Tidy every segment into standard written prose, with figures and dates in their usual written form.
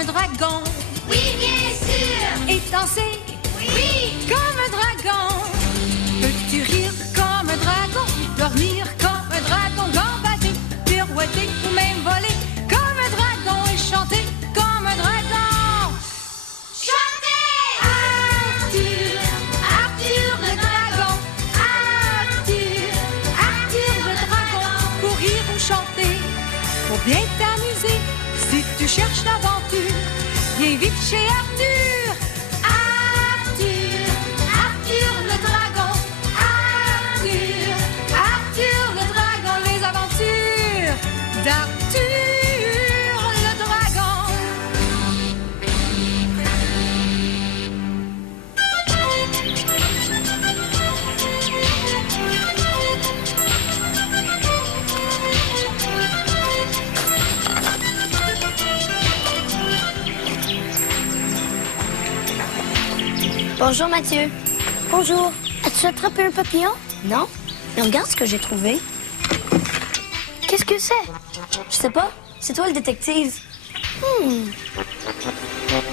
un dragon. Oui, bien sûr. Et danser, Oui. comme un dragon. Peux-tu rire comme un dragon, dormir comme un dragon, gambader, pirouetter ou même voler comme un dragon et chanter comme un dragon? Chantez! Arthur, Arthur le dragon. Arthur, Arthur le dragon. Pour rire ou chanter, pour bien t'amuser, si tu cherches l'aventure, viens vite chez Arthur. Arthur, Arthur le dragon. Arthur, Arthur le dragon. Les aventures d'Arthur le dragon. Bonjour Mathieu. Bonjour. As-tu attrapé un papillon? Non. Mais regarde ce que j'ai trouvé. Qu'est-ce que c'est? Je sais pas. C'est toi le détective.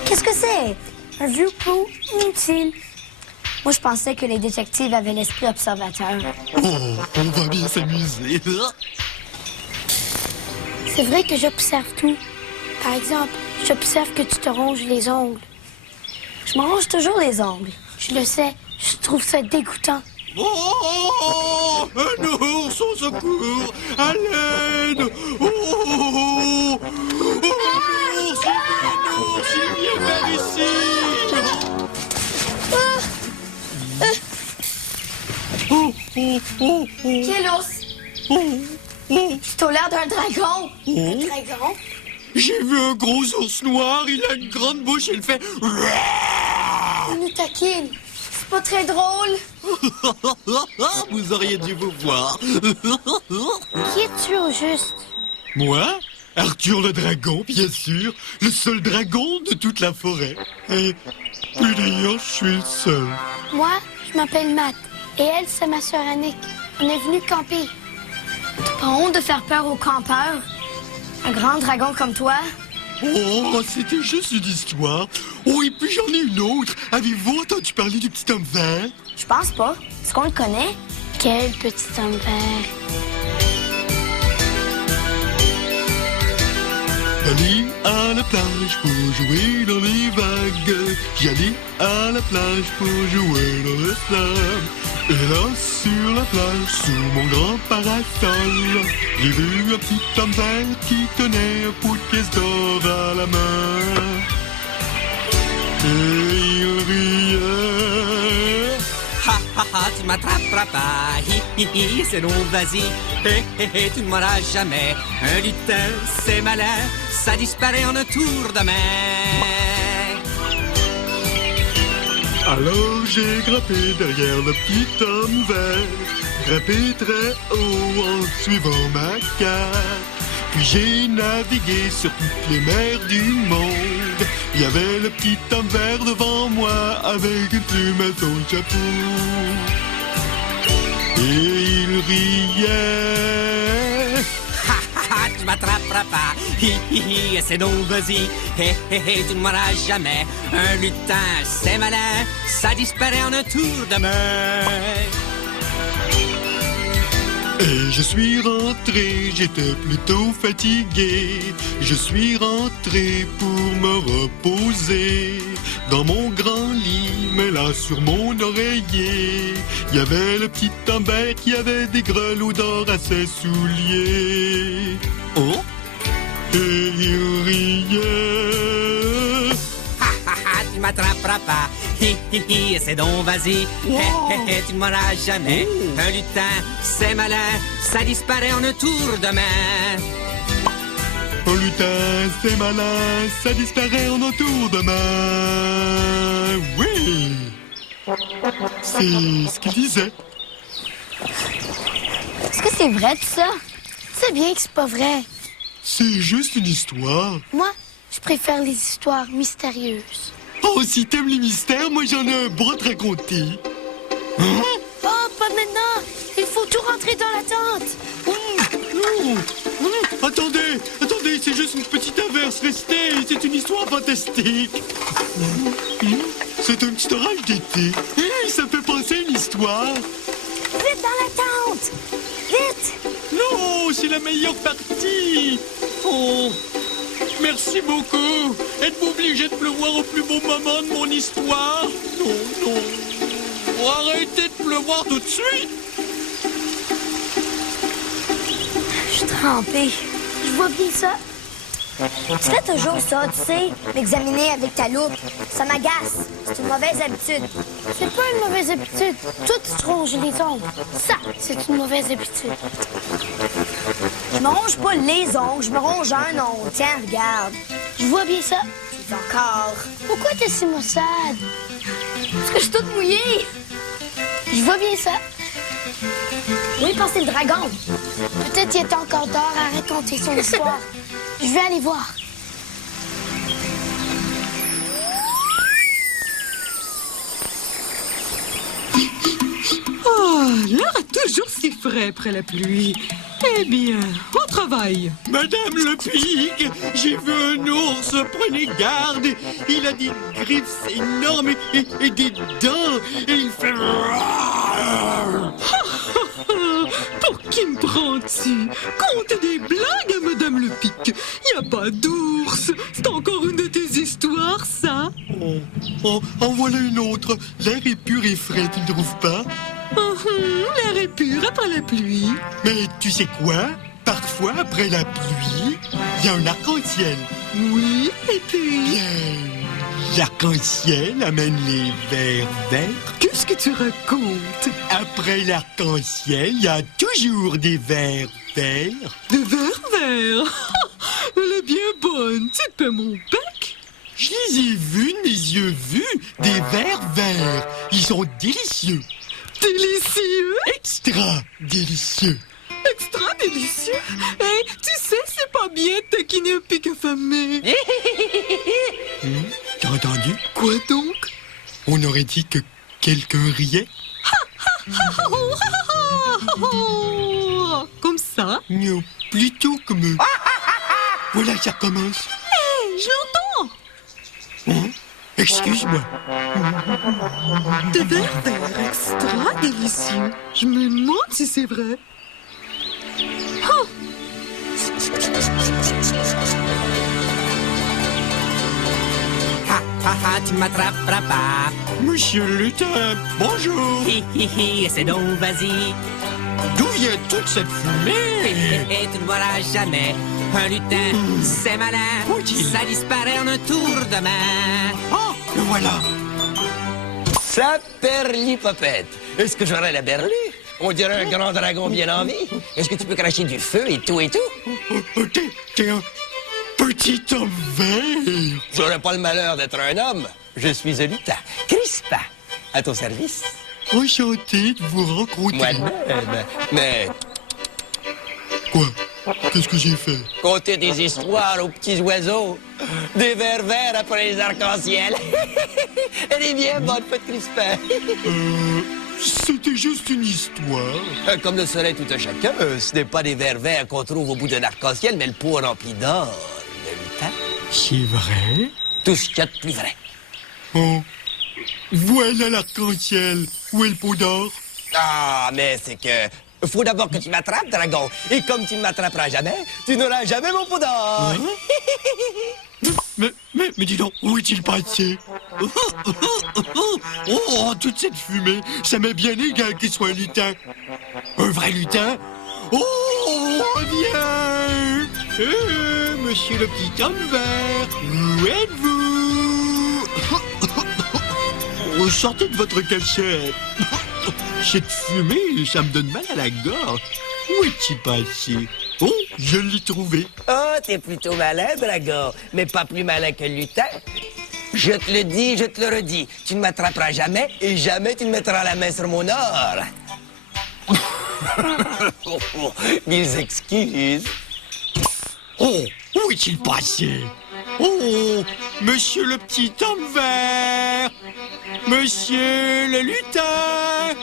Qu'est-ce que c'est? Un vieux pot inutile. Moi, je pensais que les détectives avaient l'esprit observateur. Oh, on va bien s'amuser. C'est vrai que j'observe tout. Par exemple, j'observe que tu te ronges les ongles. Je me ronge toujours les ongles. Je le sais. Je trouve ça dégoûtant. Oh, un ours au secours, à l'aide. Oh, oh, un ours, il vient vers ici. Oh, oh, oh, oh, Quel ours? oh, oh. T'as l'air d'un dragon. Un dragon? J'ai vu un gros ours noir, il a une grande bouche, il fait... Il nous taquine. C'est pas très drôle. Vous auriez dû vous voir. Qui es-tu au juste? Moi, Arthur le dragon, bien sûr, le seul dragon de toute la forêt. Et puis d'ailleurs, je suis le seul. Moi, je m'appelle Matt. Et elle, c'est ma sœur Annick. On est venus camper. T'as pas honte de faire peur aux campeurs? Un grand dragon comme toi? Oh, c'était juste une histoire. Oh, et puis j'en ai une autre. Avez-vous entendu parler du petit homme vert? Je pense pas. Est-ce qu'on le connaît? Quel petit homme vert. J'allais à la plage pour jouer dans les vagues. J'allais à la plage pour jouer dans le sable. Et là, sur la plage, sous mon grand parasol, j'ai vu un petit homme vert qui tenait un pot de pièces d'or à la main. Et il riait. Ha ha ha, tu m'attraperas pas. Hi hi hi, c'est long, vas-y. Hé hé hé, tu ne m'auras jamais. Un lutin, c'est malin. Ça disparaît en un tour de main. Alors j'ai grimpé derrière le petit homme vert, grimpé très haut en suivant ma carte. Puis j'ai navigué sur toutes les mers du monde. Il y avait le petit homme vert devant moi avec une plume à son chapeau. Et il riait. Ha ha ha, tu m'attraperas pas. Hi hi hi, c'est donc vas-y. Hé hé hé, tu ne m'auras jamais. Un lutin, c'est malin. Ça disparaît en un tour de main. Et je suis rentré, j'étais plutôt fatigué. Je suis rentré pour me reposer dans mon grand lit, mais là sur mon oreiller, il y avait le petit homme vert qui avait des grelots d'or à ses souliers. Oh! Et il riait. Ha ha ha, tu m'attraperas pas. Hi hi hi, c'est donc vas-y. Hé hé hé, tu ne m'auras jamais. Un lutin, c'est malin. Ça disparaît en un tour de main. Un lutin, c'est malin, ça disparaît en un tour de main. Oui! C'est ce qu'il disait. Est-ce que c'est vrai tout ça? C'est bien que c'est pas vrai. C'est juste une histoire. Moi, je préfère les histoires mystérieuses. Oh, si t'aimes les mystères, moi j'en ai un beau à te raconter. Hein? Oh, pas maintenant! Il faut tout rentrer dans la tente! Attendez, Regardez, c'est juste une petite averse. Restez, c'est une histoire fantastique. C'est un petit orage d'été. Ça me fait penser à une histoire. Vite dans la tente! Vite! Non, c'est la meilleure partie. Oh, merci beaucoup. Êtes-vous obligé de pleuvoir au plus beau moment de mon histoire? Non, non. Oh, arrêtez de pleuvoir tout de suite. Je suis trempée. Je vois bien ça. Tu fais toujours ça, tu sais, m'examiner avec ta loupe. Ça m'agace. C'est une mauvaise habitude. C'est pas une mauvaise habitude. Toi, tu te ronges les ongles. Ça, c'est une mauvaise habitude. Je me ronge pas les ongles, je me ronge un ongle. Tiens, regarde. Je vois bien ça. Tu encore. Pourquoi t'es si maussade? Parce que je suis toute mouillée. Je vois bien ça. Oui, quand c'est le dragon. Peut-être qu'il est encore tard à raconter son histoire. Je vais aller voir. Oh, l'air est toujours si frais après la pluie. Eh bien, au travail. Madame le Pig, j'ai vu un ours, prenez garde. Il a des griffes énormes et des dents. Et il fait... Pour qui me prends-tu? Compte des blagues à Madame le Pic. Y a pas d'ours. C'est encore une de tes histoires, ça? En voilà une autre. L'air est pur et frais, tu ne trouves pas? L'air est pur après la pluie. Mais tu sais quoi? Parfois, après la pluie, il y a un arc-en-ciel. Oui, et puis... Bien, l'arc-en-ciel amène les vers verts. Qu'est-ce que tu racontes? Après l'arc-en-ciel, il y a toujours des vers verts. Des vers verts. Elle est bien bonne. Tu peux mon bec? Je les ai vus de mes yeux vus, des vers verts. Ils sont délicieux. Délicieux. Extra délicieux. Extra délicieux. Hey, tu sais, c'est pas bien de taquiner un pic affamé. T'as entendu? Quoi donc? On aurait dit que quelqu'un riait. Comme ça? Non, plutôt comme... Voilà, ça commence. Hey, je l'entends. Hein? Excuse-moi. Des vers verts extra délicieux. Je me demande si c'est vrai. Ha ha ha, tu m'attraperas pas. Monsieur le lutin, bonjour. Hi hi hi, c'est donc vas-y. D'où vient toute cette fumée? Et tu ne verras jamais. Un lutin, c'est malin. Où est-il? Ça disparaît en un tour de main. Oh, le voilà. Saperlipopette. Est-ce que j'aurais la berlue? On dirait un grand dragon bien en vie. Est-ce que tu peux cracher du feu et tout et tout? T'es un petit homme vert. J'aurais pas le malheur d'être un homme. Je suis un lutin. Crispin, à ton service. Enchanté de vous rencontrer. Moi-même. Mais Quoi? Qu'est-ce que j'ai fait? compter des histoires aux petits oiseaux. Des vers verts après les arcs-en-ciel. Elle est bien bonne, petite Crispin. C'était juste une histoire. Comme le soleil tout un chacun, ce n'est pas des vers verts qu'on trouve au bout d'un arc-en-ciel, mais le pot rempli d'or. Le lutin, C'est vrai? tout ce qu'il y a de plus vrai. Oh, voilà l'arc-en-ciel. Où est le pot d'or? Ah, mais c'est que... Faut d'abord que tu m'attrapes, dragon. Et comme tu ne m'attraperas jamais, tu n'auras jamais mon pot d'or. Mais dis donc, où est-il passé? Oh, toute cette fumée, ça m'est bien égal qu'il soit un lutin. Un vrai lutin? Oh, viens! Monsieur le petit homme vert, où êtes-vous? Sortez de votre cachette. Cette fumée, ça me donne mal à la gorge. Où est-il passé? Oh, je l'ai trouvé. Oh, t'es plutôt malin, dragon. Mais pas plus malin que le lutin. Je te le dis, je te le redis. Tu ne m'attraperas jamais et jamais tu ne mettras la main sur mon or. Mille excuses. Oh, où est-il passé? Oh, monsieur le petit homme vert! Monsieur le lutin!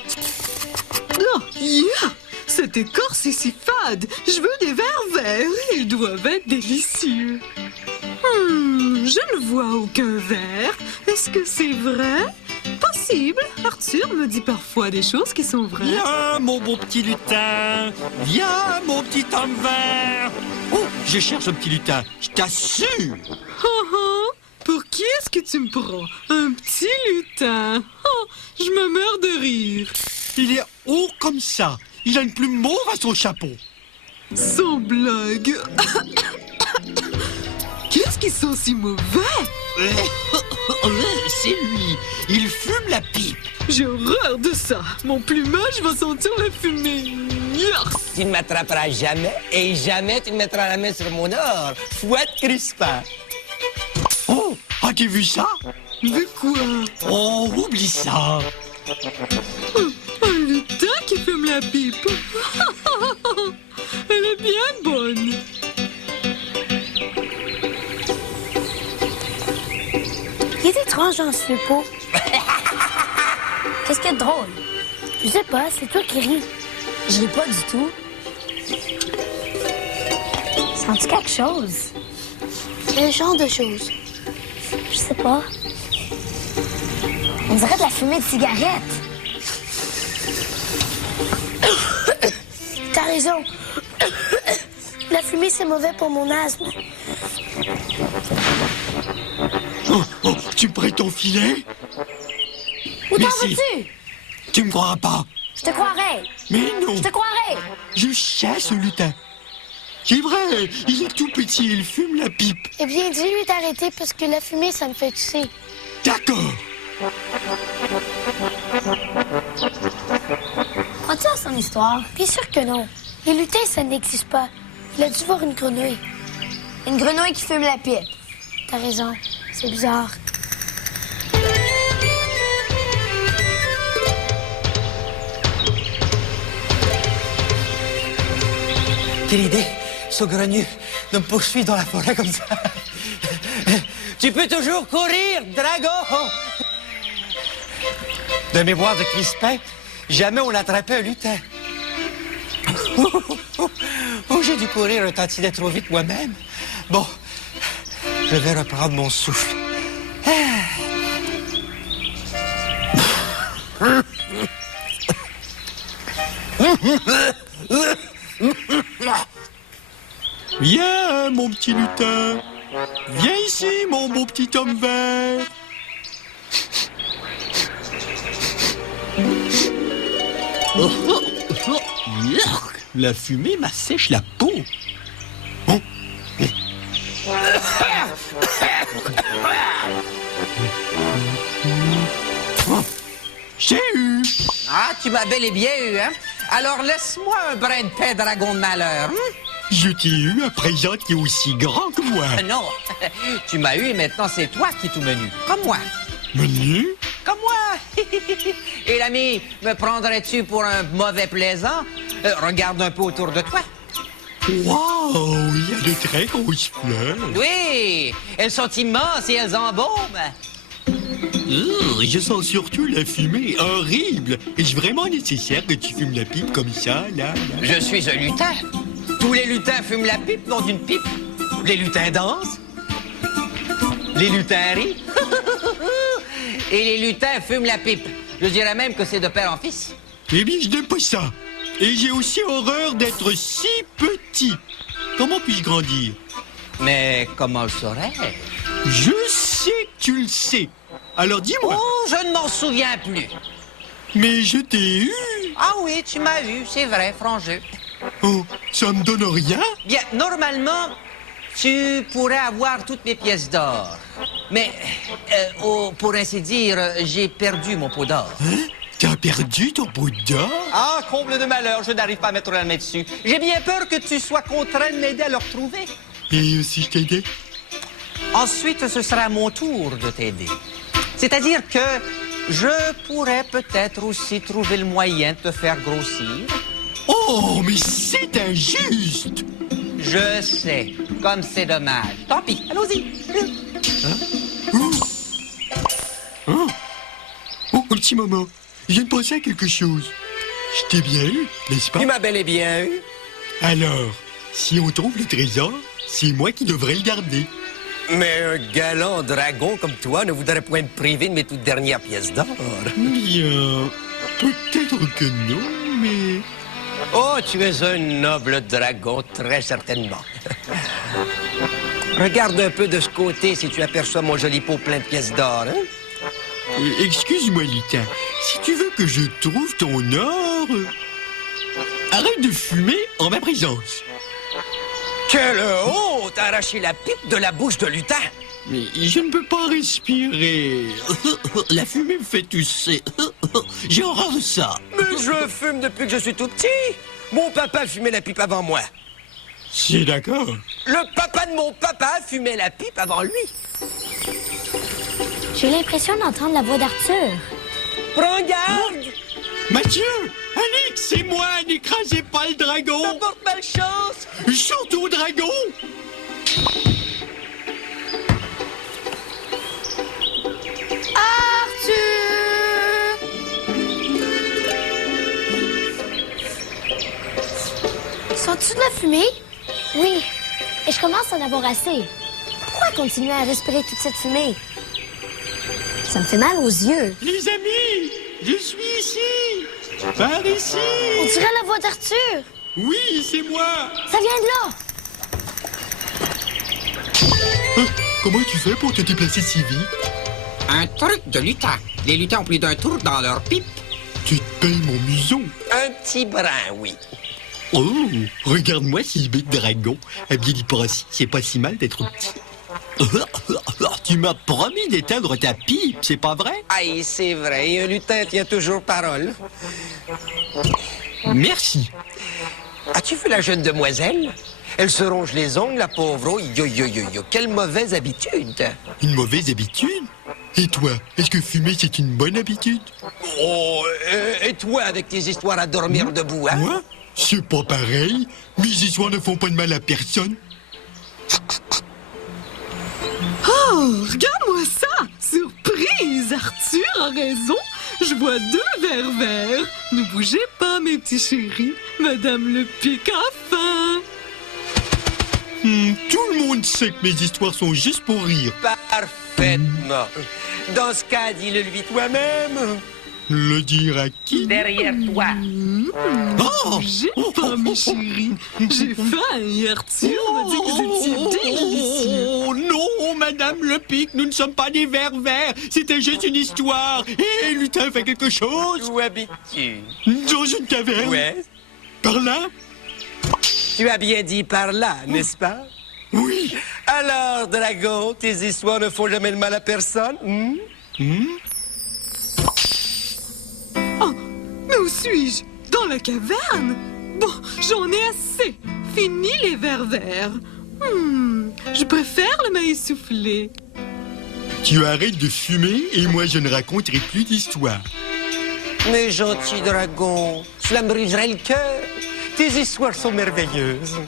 Oh, yeah! Cette écorce est si fade. Je veux des verres verts. Ils doivent être délicieux. Je ne vois aucun verre. Est-ce que c'est vrai? Possible. Arthur me dit parfois des choses qui sont vraies. Viens, mon beau petit lutin. Viens, mon petit homme vert. Oh, je cherche un petit lutin, je t'assure. Pour qui est-ce que tu me prends? Un petit lutin. Oh, je me meurs de rire. Il est haut comme ça. Il a une plume mauve à son chapeau. Sans blague. Qu'est-ce qu'ils sont si mauvais? C'est lui. Il fume la pipe. J'ai horreur de ça. Mon plumage va sentir la fumée. Yark. Tu ne m'attraperas jamais et jamais tu ne mettras la main sur mon or. Fouette Crispin. Oh, as-tu vu ça? De quoi? Oh, oublie ça. Un lutin qui fume la pipe. Elle est bien bonne. Il est étrange dans ce pot. Qu'est-ce qu'il y a de drôle? Je sais pas, c'est toi qui ris. Je ris pas du tout. Sens-tu quelque chose? Quel genre de chose? Je sais pas. On dirait de la fumée de cigarette. T'as raison. La fumée, c'est mauvais pour mon asthme. Oh, tu me prêtes ton filet? Où t'en Merci. vas-tu? Tu me croiras pas. Je te croirais. Mais non, Je te croirais. je chasse le lutin. C'est vrai, il est tout petit et il fume la pipe. Eh bien, dis-lui d'arrêter parce que la fumée, ça me fait tousser. D'accord. Crois-tu à son histoire? Bien sûr que non. Les lutins, ça n'existe pas. Il a dû voir une grenouille. Une grenouille qui fume la pipe. T'as raison. C'est bizarre. Quelle idée, saugrenu, de me poursuivre dans la forêt comme ça. Tu peux toujours courir, dragon. De mémoire de Crispin, jamais on n'attrapait un lutin. Oh, j'ai dû courir un tantinet trop vite moi-même. Bon, je vais reprendre mon souffle. Viens, mon petit lutin. Viens ici, mon beau petit homme vert. La fumée m'assèche la peau. Oh. J'ai eu. Ah, tu m'as bel et bien eu, hein? Alors laisse-moi un brin de paix, dragon de malheur. Je t'ai eu à présent qui est aussi grand que moi. Non, tu m'as eu et maintenant c'est toi qui es tout menu. Comme moi. Menu? Comme moi. Et l'ami, me prendrais-tu pour un mauvais plaisant? Regarde un peu autour de toi. Wow, il y a de très grosses fleurs. Oui, elles sont immenses et elles embaument. Je sens surtout la fumée horrible. Est-ce vraiment nécessaire que tu fumes la pipe comme ça, là? Je suis un lutin. Tous les lutins fument la pipe, non d'une pipe. Les lutins dansent. Les lutins rient. Et les lutins fument la pipe. Je dirais même que c'est de père en fils. Eh bien, je n'aime pas ça. Et j'ai aussi horreur d'être si petit. Comment puis-je grandir? Mais comment le saurais-je? Je sais que tu le sais. Alors dis-moi. Oh, je ne m'en souviens plus. Mais je t'ai eu. Ah oui, tu m'as eu, c'est vrai, frangeux. Oh, ça me donne rien? Bien, normalement, tu pourrais avoir toutes mes pièces d'or. Mais, pour ainsi dire, j'ai perdu mon pot d'or. Hein? T'as perdu ton pot d'or? Ah, comble de malheur, je n'arrive pas à mettre la main dessus. J'ai bien peur que tu sois contraint de m'aider à le retrouver. Et si je t'aidais? Ensuite, ce sera à mon tour de t'aider. C'est-à-dire que je pourrais peut-être aussi trouver le moyen de te faire grossir. Oh, mais c'est injuste! Je sais, comme c'est dommage. Tant pis, allons-y. Oh, un petit moment. Je viens de penser à quelque chose. Je t'ai bien eu, n'est-ce pas? Tu m'as bel et bien eu. Alors, si on trouve le trésor, c'est moi qui devrais le garder. Mais un galant dragon comme toi ne voudrait point me priver de mes toutes dernières pièces d'or. Bien, peut-être que non, mais... Oh, tu es un noble dragon, très certainement. Regarde un peu de ce côté si tu aperçois mon joli pot plein de pièces d'or, hein? Excuse-moi, lutin, si tu veux que je trouve ton or... arrête de fumer en ma présence. Quelle honte! Arracher la pipe de la bouche de lutin! Mais je ne peux pas respirer. La fumée me fait tousser. J'ai horreur de ça. Mais je fume depuis que je suis tout petit! Mon papa fumait la pipe avant moi. C'est d'accord. Le papa de mon papa fumait la pipe avant lui. J'ai l'impression d'entendre la voix d'Arthur. Prends garde! Mathieu, Alix, c'est moi, n'écrasez pas le dragon. Ça porte malchance! Surtout au dragon. Arthur! Sens-tu de la fumée? Oui. Et je commence à en avoir assez. Pourquoi continuer à respirer toute cette fumée? Ça me fait mal aux yeux. Les amis, je suis ici. Par ici. On dirait la voix d'Arthur. Oui, c'est moi. Ça vient de là. Comment tu fais pour te déplacer si vite? Un truc de lutin. Les lutins ont plus d'un tour dans leur pipe. Tu te payes mon museau. Un petit brin, oui. Oh, regarde-moi si bête dragon. À bien y penser, c'est pas si mal d'être petit. Tu m'as promis d'éteindre ta pipe, c'est pas vrai? Aïe, c'est vrai, un lutin tient toujours parole. Merci. As-tu vu la jeune demoiselle? Elle se ronge les ongles, la pauvre. Oh, yo, yo, yo, yo. Quelle mauvaise habitude. Une mauvaise habitude? Et toi, est-ce que fumer c'est une bonne habitude? Oh, et toi avec tes histoires à dormir debout, hein? Moi? C'est pas pareil. Mes histoires ne font pas de mal à personne. Oh, regarde-moi ça! Surprise! Arthur a raison. Je vois 2 vers verts. Ne bougez pas, mes petits chéris. Madame le Pic a faim. Tout le monde sait que mes histoires sont juste pour rire. Parfaitement. Dans ce cas, dis-le lui toi-même. Le dire à qui? Derrière toi. Oh! J'ai pas, mes chéris. J'ai faim et Arthur m'a dit que vous étiez délicieux. Oh non, Madame Le Pic, nous ne sommes pas des vers verts. C'était juste une histoire. Et lutin fait quelque chose. Où habites-tu? Dans une caverne. Ouais. Par là? Tu as bien dit par là, n'est-ce pas? Oui. Alors, dragon, tes histoires ne font jamais de mal à personne? Oh, mais où suis-je? Dans la caverne? Bon, j'en ai assez. Fini les vers verts. Je préfère le maïs soufflé. Tu arrêtes de fumer et moi je ne raconterai plus d'histoires. Mes gentils dragons, cela me briserait le cœur. Tes histoires sont merveilleuses.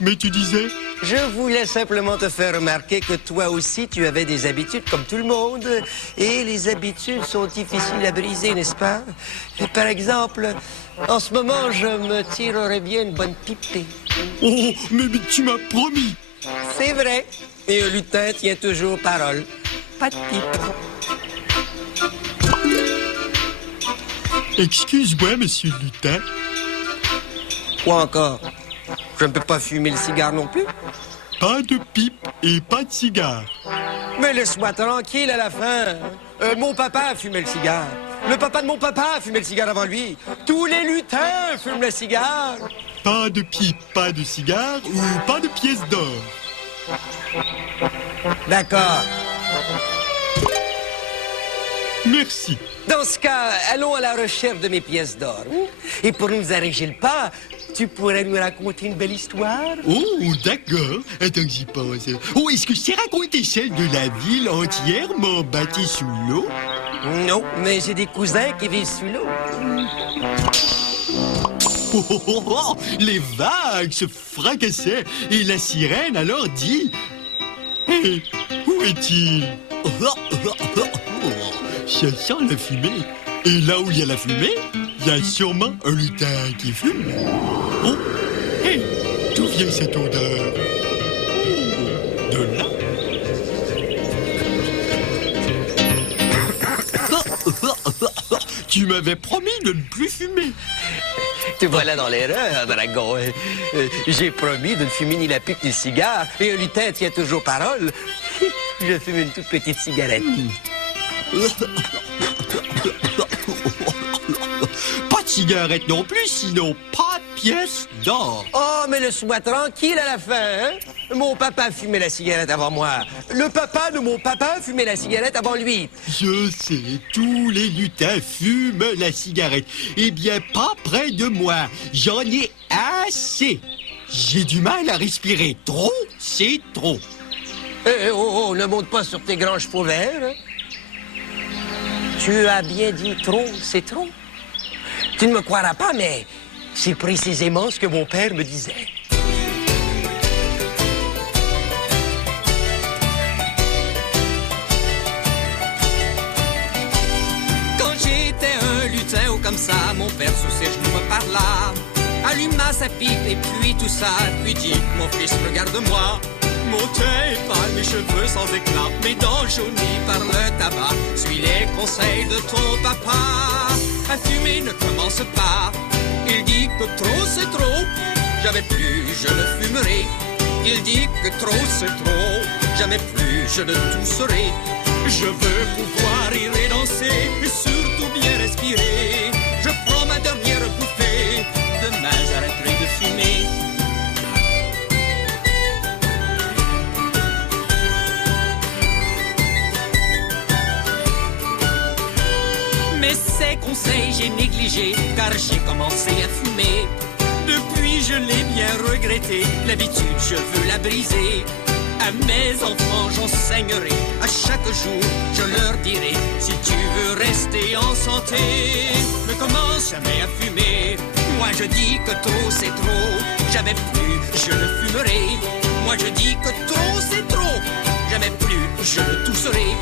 Mais tu disais? Je voulais simplement te faire remarquer que toi aussi, tu avais des habitudes comme tout le monde. Et les habitudes sont difficiles à briser, n'est-ce pas? Et par exemple, en ce moment, je me tirerais bien une bonne pipée. Oh, mais tu m'as promis. C'est vrai. Et un lutin tient toujours parole. Pas de pipe. Excuse-moi, monsieur le lutin. Quoi encore? Je ne peux pas fumer le cigare non plus. Pas de pipe et pas de cigare. Mais laisse-moi tranquille à la fin. Mon papa a fumé le cigare. Le papa de mon papa a fumé le cigare avant lui. Tous les lutins fument le cigare. Pas de pipe, pas de cigare ou pas de pièces d'or. D'accord. Merci. Dans ce cas, allons à la recherche de mes pièces d'or. Et pour nous alléger le pas, tu pourrais nous raconter une belle histoire? Oh, d'accord. Attends que j'y pense. Oh, est-ce que c'est raconter celle de la ville entièrement bâtie sous l'eau? Non, mais j'ai des cousins qui vivent sous l'eau. Oh, oh, oh, oh, les vagues se fracassaient et la sirène alors dit... Hé, où est-il? Ça sent la fumée. Et là où il y a la fumée, Il y a sûrement un lutin qui fume. Oh, hé, d'où vient cette odeur? Oh, de là. Tu m'avais promis de ne plus fumer. Te voilà dans l'erreur, dragon. J'ai promis de ne fumer ni la pipe ni le cigare, et un lutin tient toujours parole. Je fume une toute petite cigarette. Pas de cigarette non plus, sinon pas de pièce d'or. Oh, mais laisse-moi tranquille à la fin, hein? Mon papa fumait la cigarette avant moi. Le papa de mon papa fumait la cigarette avant lui. Je sais, tous les lutins fument la cigarette. Eh bien, pas près de moi. J'en ai assez. J'ai du mal à respirer. Trop, c'est trop. Oh, ne monte pas sur tes grands chevaux verts. Hein? Tu as bien dit trop, c'est trop. Tu ne me croiras pas, mais c'est précisément ce que mon père me disait. Quand j'étais un lutin ou comme ça, mon père sous ses genoux me parla, alluma sa pipe et puis tout ça, puis dit, mon fils, regarde-moi. Mon teint est pâle, mes cheveux sans éclat, mes dents jaunies par le tabac. Suis les conseils de ton papa. À fumer ne commence pas. Il dit que trop c'est trop. Jamais plus je ne fumerai. Il dit que trop c'est trop. Jamais plus je ne tousserai. Je veux pouvoir rire et danser, et surtout bien respirer. Je prends ma dernière bouffée. Demain j'arrêterai de fumer. Mais ces conseils j'ai négligé, car j'ai commencé à fumer. Depuis je l'ai bien regretté, l'habitude je veux la briser. À mes enfants j'enseignerai, à chaque jour je leur dirai, si tu veux rester en santé, ne commence jamais à fumer. Moi je dis que trop c'est trop, jamais plus je ne fumerai. Moi je dis que trop c'est trop, jamais plus je ne tousserai.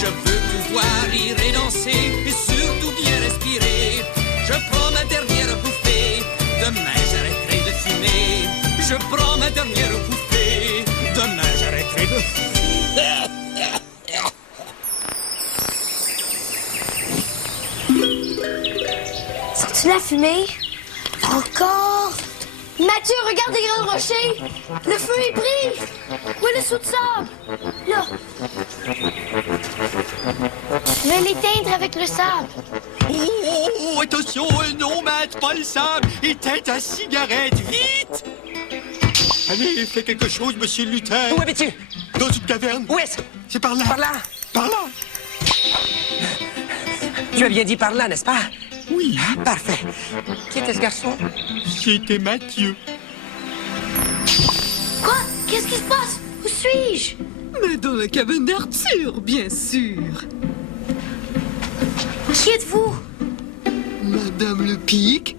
Je veux pouvoir rire et danser, et surtout bien respirer. Je prends ma dernière bouffée, demain j'arrêterai de fumer. Je prends ma dernière bouffée, demain j'arrêterai de... Sens-tu la fumée? Encore? Mathieu, regarde les grands rochers! Le feu est pris! Où est le seau de sable? Là! Je vais l'éteindre avec le sable. Oh, attention, non, mate pas le sable. Éteins ta cigarette, vite! Allez, fais quelque chose, monsieur le lutin. Où es-tu? Dans une caverne. Où est-ce? C'est par là. Par là? Par là. Tu as bien dit par là, n'est-ce pas? Oui, Parfait. Qui était ce garçon? c'était Mathieu. Quoi? Qu'est-ce qui se passe? Où suis-je? Mais dans la cabane d'Arthur, bien sûr. Qui êtes-vous? Madame le Pic,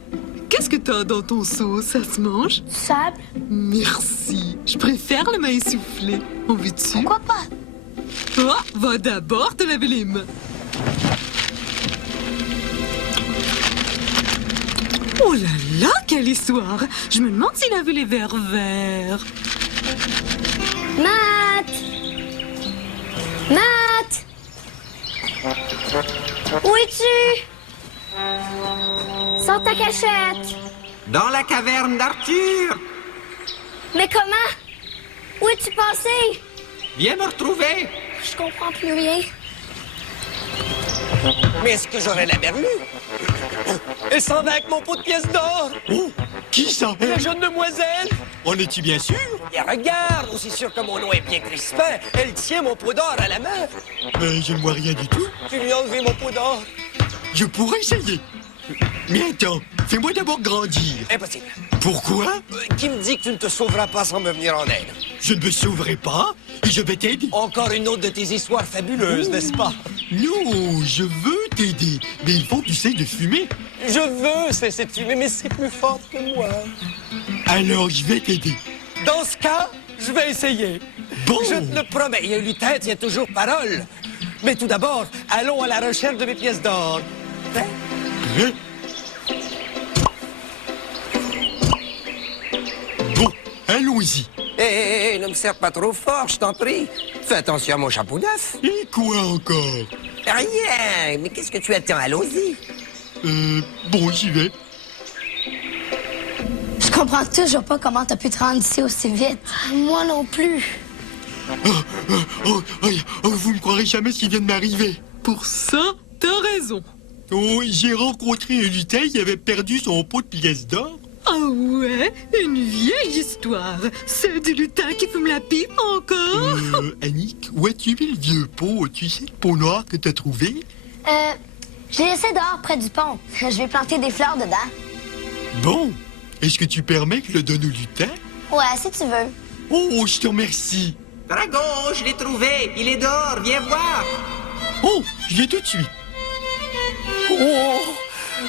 qu'est-ce que t'as dans ton seau? Ça se mange? Du sable? Merci. Je préfère le main essoufflée. En veux-tu? Pourquoi pas? Oh, va d'abord te laver les mains. Oh là là, quelle histoire! Je me demande s'il a vu les vers verts. Matt! Matt! Où es-tu? Sors ta cachette! Dans la caverne d'Arthur. Mais comment? Où es-tu passé? Viens me retrouver. Je comprends plus rien. Mais est-ce que j'aurais la berlue? Elle s'en va avec mon pot de pièces d'or! Oh, qui ça? La jeune demoiselle! En es-tu bien sûr? Et regarde, aussi sûr que mon nom est bien crispin, elle tient mon pot d'or à la main. Je ne vois rien du tout. Tu lui as enlevé mon pot d'or? Je pourrais essayer. Mais attends, fais-moi d'abord grandir. Impossible. Pourquoi? Qui me dit que tu ne te sauveras pas sans me venir en aide? Je ne me sauverai pas et je vais t'aider. Encore une autre de tes histoires fabuleuses, n'est-ce pas? Non, je veux t'aider, mais il faut que tu cesses de fumer. Je veux cesser de fumer, mais c'est plus fort que moi. Alors je vais t'aider. Dans ce cas, je vais essayer. Bon. Je te le promets, un lutin tient toujours parole. Mais tout d'abord, allons à la recherche de mes pièces d'or. Hein? Hein? allons-y. Hé, ne me serre pas trop fort, je t'en prie. Fais attention à mon chapeau neuf. Et quoi encore? Rien, mais qu'est-ce que tu attends? Allons-y. Bon, j'y vais. Je comprends toujours pas comment t'as pu te rendre ici aussi vite. Moi non plus. Vous ne croirez jamais ce qui vient de m'arriver. Pour ça, t'as raison. Oh, j'ai rencontré un lutin qui avait perdu son pot de pièces d'or. Ah ouais, une vieille histoire. Celle du lutin qui fume la pipe encore. Annick, où as-tu mis le vieux pot? Tu sais le pot noir que t'as trouvé? Je l'ai laissé dehors près du pont. Je vais planter des fleurs dedans. Bon, est-ce que tu permets que je le donne au lutin? Ouais, si tu veux. Oh, je te remercie. Dragon, je l'ai trouvé. Il est dehors. Viens voir. Oh, je viens tout de suite. Oh,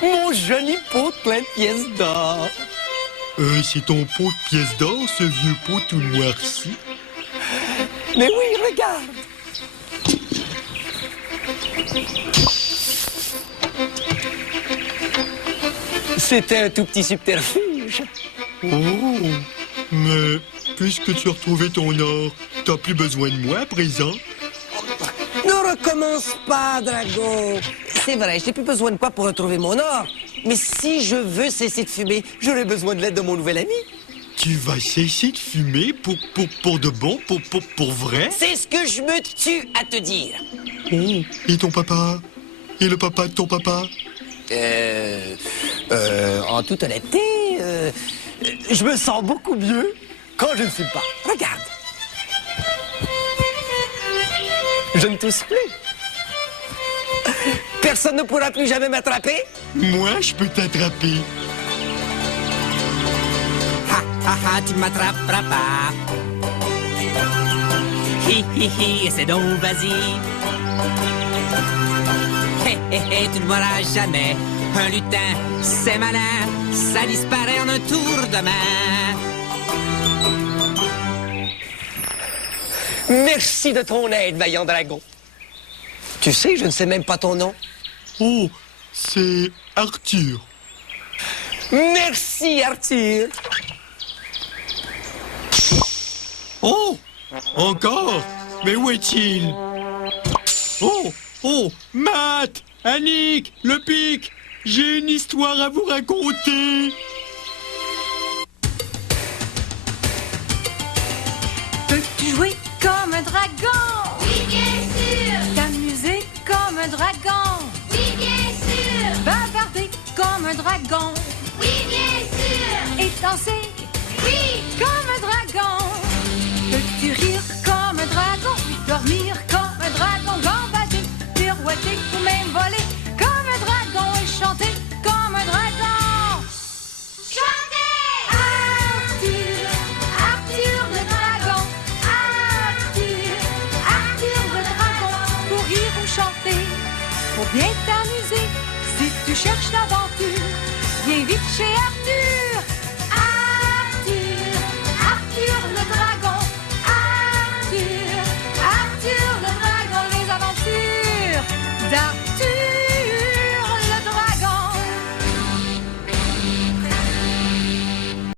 mon joli pot plein de pièces d'or. C'est ton pot de pièces d'or, ce vieux pot tout noirci? Mais oui, regarde. C'était un tout petit subterfuge. Oh, mais puisque tu as retrouvé ton or, t'as plus besoin de moi à présent? Ne recommence pas, Drago. C'est vrai, je n'ai plus besoin de quoi pour retrouver mon or. Mais si je veux cesser de fumer, j'aurai besoin de l'aide de mon nouvel ami. Tu vas cesser de fumer pour de bon, pour vrai? C'est ce que je me tue à te dire. Oh, et ton papa? Et le papa de ton papa? En toute honnêteté, je me sens beaucoup mieux quand je ne fume pas. Regarde. Je ne tousse plus. Personne ne pourra plus jamais m'attraper. Moi, je peux t'attraper. Ha ha ha, tu m'attraperas pas. Hi hi hi, essaie donc, vas-y. Hé hé hé, tu ne m'auras jamais. Un lutin, c'est malin, ça disparaît en un tour de main. Merci de ton aide, vaillant dragon. Tu sais, je ne sais même pas ton nom. Oh, c'est Arthur. Merci, Arthur. Oh, encore? Mais où est-il? Oh, Matt, Annick, le pic, j'ai une histoire à vous raconter. Peux-tu jouer comme un dragon? Oui, bien sûr. T'amuser comme un dragon? Oui, bien sûr. Bavarder comme un dragon? Oui, bien sûr. Et danser Oui, comme un dragon? Peux-tu rire comme un dragon? Dormir comme un dragon? Gambader, pirouetter ou même voler comme un dragon? Et chanter comme un dragon? chantez. Arthur, Arthur le dragon. Arthur, Arthur le dragon. Pour rire ou chanter, pour bien t'amuser. Si tu cherches l'aventure, viens vite chez Arthur.